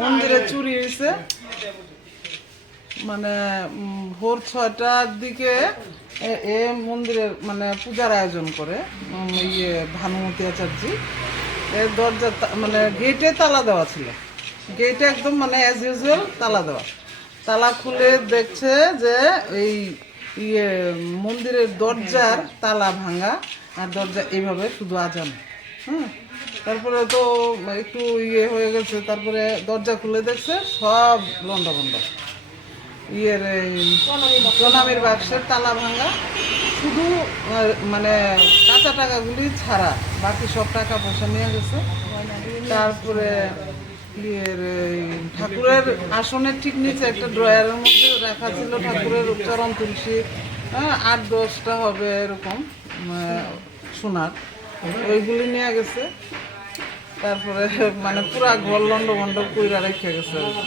মন্দিরে চুরি হয়েছে মানে ভোর ছয়টার দিকে এ মন্দিরের মানে পূজার আয়োজন করে ইয়ে ভানুমতি আচার্য। এর দরজা মানে গেটে তালা দেওয়া ছিল। গেটে একদম মানে অ্যাজ ইউজুয়াল তালা দেওয়া। তালা খুলে দেখছে যে এই ইয়ে মন্দিরের দরজার তালা ভাঙা আর দরজা এইভাবে শুধু আজান। হুম? তারপরে তো একটু ইয়ে হয়ে গেছে, তারপরে দরজা খুলে দেখছে সব লন্ডা বন্ডা। ইয়ের প্রণামীর বাক্সের তালা ভাঙা। শুধু মানে কাঁচা টাকাগুলি ছাড়া, বাকি সব টাকা পয়সা নিয়ে গেছে। তারপরে ইয়ের ঠাকুরের আসনের ঠিক নিচে একটা ড্রয়ারের মধ্যে রাখা ছিল ঠাকুরের উচ্চারণ তুলসী হ্যাঁ আট দশটা হবে এরকম সোনার ওইগুলি নিয়ে গেছে তারপরে মানে পুরা ঘর লন্ড ভন্ড কইরা রেখে গেছে আর কি।